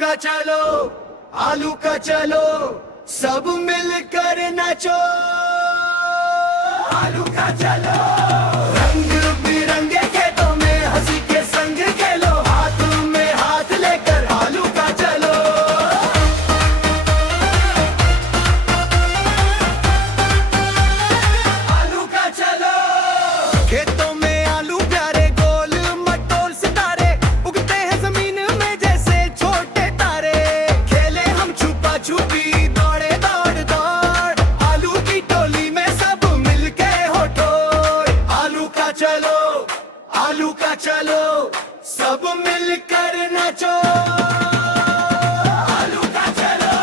का चलो, आलू का चलो, सब मिलकर नाचो। आलू का चलो, रंग बिरंगे खेतों में हंसी के संग खेलो, हाथ में हाथ लेकर आलू का चलो। आलू का चलो, खेतों में आलू प्यारे गोल मटोल सितारे उगते हैं जमीन में जैसे छोटे तारे। खेले हम छुपा छुपी, दौड़े दौड़ दौड़, आलू की टोली में सब मिलके हो ठोर। आलू का चलो, आलू का चलो, सब मिलकर नाचो। आलू का चलो,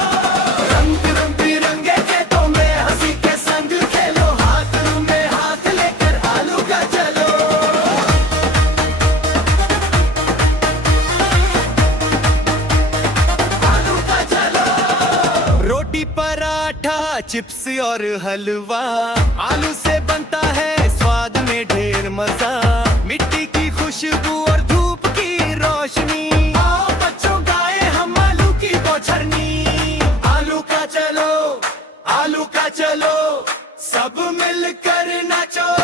रंग बिरंगे खेतों में हंसी के संग खेलो, हाथ में हाथ लेकर आलू का चलो। आलू का चलो, रोटी पराठा चिप्स और हलवा, आलू से बनता है स्वाद में ढेर मजा। मिट्टी की खुशबू और धूप की रोशनी, आओ बच्चों गाए हम आलू की बौछारनी। आलू का चलो, आलू का चलो, सब मिलकर नाचो।